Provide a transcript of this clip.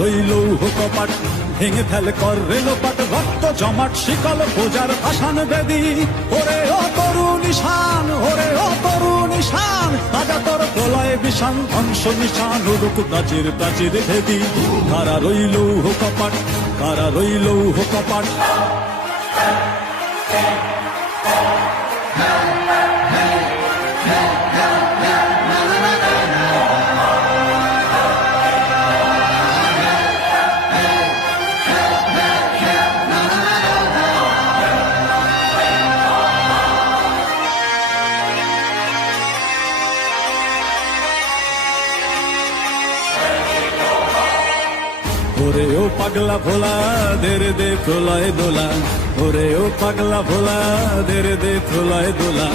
রইল কপাট ভেঙে ফেল কর রেলোপাট রক্ত জমাট শিকল বোজার আসান বেদি ওরে ও তরু নিশান ওরে ও তরু নিশান তাজা তোর প্রলয় বিষান ধ্বংস নিশান উড়ুক প্রাচীর প্রাচীর ভেদি কারা রইল কপাট কারা রইল কপাট ওরে ও পাগলা ভোলা দে প্রলয় দোলা ওরে ও পাগলা ভোলা দে প্রলয় দোলা